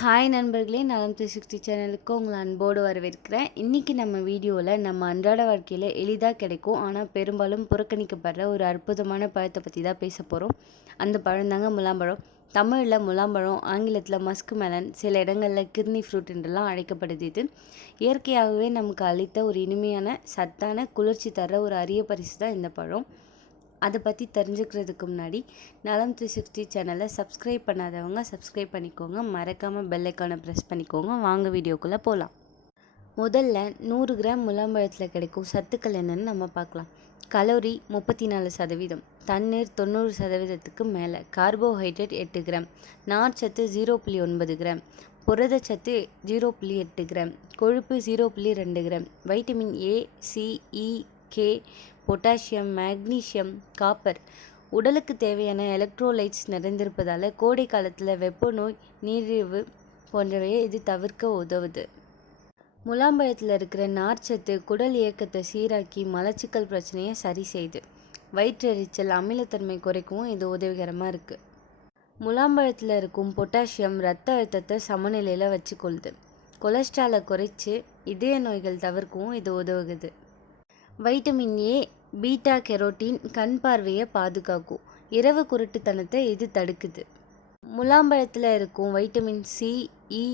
Hi நண்பர்களே, நலம் 360 சேனலுக்கு உங்களை அன்போடு வரவேற்கிறேன். இன்றைக்கி நம்ம வீடியோவில் நம்ம அன்றாட வாழ்க்கையில் எளிதாக கிடைக்கும் ஆனால் பெரும்பாலும் புறக்கணிக்கப்படுற ஒரு அற்புதமான பழத்தை பற்றி தான் பேச போகிறோம். அந்த பழம் தாங்க முலாம்பழம். தமிழில் முலாம்பழம், ஆங்கிலத்தில் மஸ்க் மெலன், சில இடங்களில் கிர்னி ஃப்ரூட் என்றெல்லாம் அழைக்கப்படுது. இது இயற்கையாகவே நமக்கு அளித்த ஒரு இனிமையான சத்தான குளிர்ச்சி தர ஒரு அரிய பரிசு தான் இந்த பழம். அதை பற்றி தெரிஞ்சுக்கிறதுக்கு முன்னாடி நலம் 360 சேனலை சப்ஸ்கிரைப் பண்ணாதவங்க சப்ஸ்கிரைப் பண்ணிக்கோங்க. மறக்காமல் பெல் ஐக்கானை ப்ரெஸ் பண்ணிக்கோங்க. வாங்க வீடியோக்குள்ளே போகலாம். முதல்ல 100 கிராம் முலாம்பழத்தில் கிடைக்கும் சத்துக்கள் என்னென்னு நம்ம பார்க்கலாம். கலோரி 34%, தண்ணீர் 90%க்கு மேலே, கார்போஹைட்ரேட் 8 கிராம், நார்ச்சத்து 0.9 கிராம், புரதச்சத்து 0.8 கிராம், கொழுப்பு 0.2 gram, vitamin A, C, E, K, potassium, magnesium, copper, உடலுக்கு தேவையான எலக்ட்ரோலைட்ஸ் நிறைந்திருப்பதால் கோடை காலத்தில் வெப்ப நோய், நீரிழிவு போன்றவையை இது தவிர்க்க உதவுது. முலாம்பழத்தில் இருக்கிற நார்ச்சத்து குடல் இயக்கத்தை சீராக்கி மலச்சிக்கல் பிரச்சனையை சரி செய்யுது. வயிற்றெரிச்சல், அமிலத்தன்மை குறைக்கவும் இது உதவிகரமாக இருக்குது. முலாம்பழத்தில் இருக்கும் பொட்டாசியம் இரத்த அழுத்தத்தை சமநிலையில் வச்சுக்கொள்ளுது. கொலஸ்ட்ராலை குறைச்சி இதய நோய்கள் தவிர்க்கவும் இது உதவுகுது. வைட்டமின் ஏ, பீட்டா கெரோட்டின் கண் பார்வையை பாதுகாக்கும். இரவு குருட்டுத்தனத்தை இது தடுக்குது. முலாம்பழத்தில் இருக்கும் வைட்டமின் சி, இ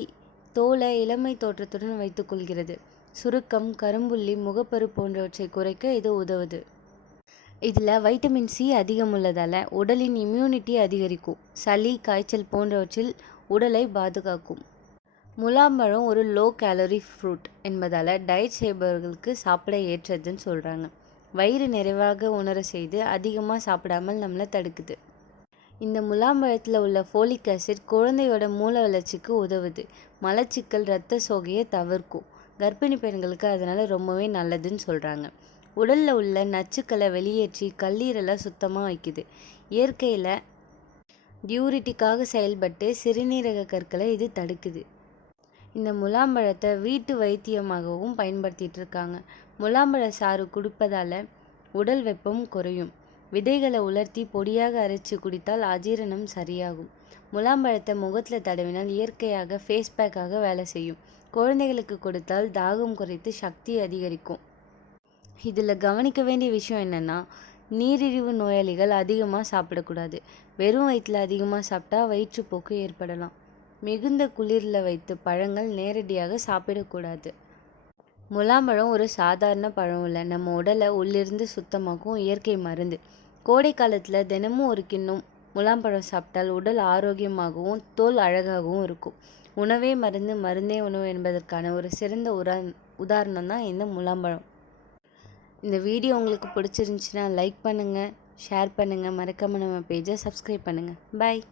தோலை இளமை தோற்றத்துடன் வைத்துக்கொள்கிறது. சுருக்கம், கரும்புள்ளி, முகப்பரு போன்றவற்றை குறைக்க இது உதவுது. இதில் வைட்டமின் சி அதிகம் உள்ளதால் உடலின் இம்யூனிட்டி அதிகரிக்கும். சளி, காய்ச்சல் போன்றவற்றில் உடலை பாதுகாக்கும். முலாம்பழம் ஒரு லோ கேலரி ஃப்ரூட் என்பதால் டயட் செய்பவர்களுக்கு சாப்பிட ஏற்றதுன்னு சொல்கிறாங்க. வயிறு நிறைவாக உணர செய்து அதிகமாக சாப்பிடாமல் நம்மளை தடுக்குது. இந்த முலாம்பழத்தில் உள்ள ஃபோலிக் ஆசிட் குழந்தையோட மூளை வளர்ச்சிக்கு உதவுது. மலச்சிக்கல், இரத்த சோகையை தவிர்க்கும். கர்ப்பிணி பெண்களுக்கு அதனால் ரொம்பவே நல்லதுன்னு சொல்கிறாங்க. உடலில் உள்ள நச்சுக்களை வெளியேற்றி கல்லீரலை சுத்தமாக வைக்குது. இயற்கையில் டியூரிட்டிக்காக செயல்பட்டு சிறுநீரக கற்களை இது தடுக்குது. இந்த முலாம்பழத்தை வீட்டு வைத்தியமாகவும் பயன்படுத்திகிட்டு இருக்காங்க. முலாம்பழ சாறு குடிப்பதால் உடல் வெப்பம் குறையும். விதைகளை உலர்த்தி பொடியாக அரைச்சி குடித்தால் அஜீரணம் சரியாகும். முலாம்பழத்தை முகத்தில் தடவினால் இயற்கையாக ஃபேஸ் பேக்காக வேலை செய்யும். குழந்தைகளுக்கு கொடுத்தால் தாகம் குறைத்து சக்தி அதிகரிக்கும். இதில் கவனிக்க வேண்டிய விஷயம் என்னென்னா, நீரிழிவு நோயாளிகள் அதிகமாக சாப்பிடக்கூடாது. வெறும் வயிற்றில் அதிகமாக சாப்பிட்டா வயிற்றுப்போக்கு ஏற்படலாம். மிகுந்த குளிரில் வைத்து பழங்கள் நேரடியாக சாப்பிடக்கூடாது. முலாம்பழம் ஒரு சாதாரண பழம் இல்லை, நம்ம உடலை உள்ளிருந்து சுத்தமாக்கும் இயற்கை மருந்து. கோடை காலத்தில் தினமும் ஒரு கிண்ணம் முலாம்பழம் சாப்பிட்டால் உடல் ஆரோக்கியமாகவும் தோல் அழகாகவும் இருக்கும். உணவே மருந்து, மருந்தே உணவு என்பதற்கான ஒரு சிறந்த உதாரணம் தான் இந்த முலாம்பழம். இந்த வீடியோ உங்களுக்கு பிடிச்சிருந்துச்சுன்னா லைக் பண்ணுங்கள், ஷேர் பண்ணுங்கள், மறக்காமல் நம்ம பேஜை சப்ஸ்கிரைப் பண்ணுங்கள். பாய்.